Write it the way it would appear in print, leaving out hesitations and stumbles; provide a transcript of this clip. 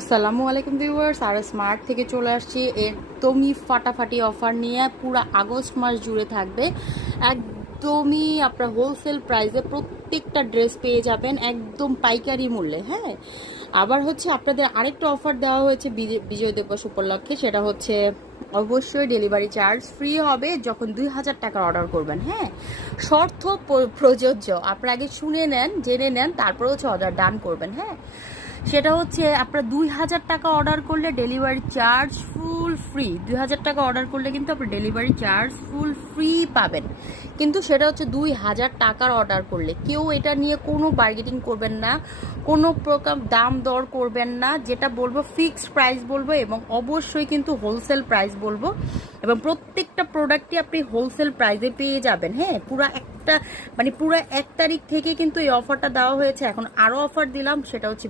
আসসালামু আলাইকুম ভিউয়ার্স, আর স্মার্ট থেকে চলে আসছি একদমই ফাটাফাটি অফার নিয়ে। পুরো আগস্ট মাস জুড়ে থাকবে একদমই আপনার হোলসেল প্রাইসে প্রত্যেকটা ড্রেস পেয়ে যাবেন একদম পাইকারি মূল্যে। হ্যাঁ, আবার হচ্ছে আপনাদের আরেকটা অফার দেওয়া হয়েছে বিজয় দিবস উপলক্ষে, সেটা হচ্ছে অবশ্যই ডেলিভারি চার্জ ফ্রি হবে যখন 2000 টাকার অর্ডার করবেন। হ্যাঁ, শর্ত প্রযোজ্য, আপনারা আগে শুনে নেন, জেনে নেন, তারপর হচ্ছে অর্ডার ডান করবেন। হ্যাঁ, সেটা হচ্ছে আপনার 2000 টাকা অর্ডার করলে ডেলিভারি চার্জ ফুল ফ্রি। 2000 টাকা অর্ডার করলে কিন্তু আপনি ডেলিভারি চার্জ ফুল ফ্রি পাবেন, কিন্তু সেটা হচ্ছে 2000 টাকার অর্ডার করলে। কেউ এটা নিয়ে কোনো বার্গেনিং করবেন না, কোনো প্রকার দাম দর করবেন না। যেটা বলবো ফিক্সড প্রাইস বলবো, এবং অবশ্যই কিন্তু হোলসেল প্রাইস বলবো, এবং প্রত্যেকটা প্রোডাক্টই আপনি হোলসেল প্রাইসে পেয়ে যাবেন। হ্যাঁ, পুরো 1 তারিখ থেকে কিন্তু এই অফারটা দেওয়া হয়েছে। এখন আরও অফার দিলাম, সেটা হচ্ছে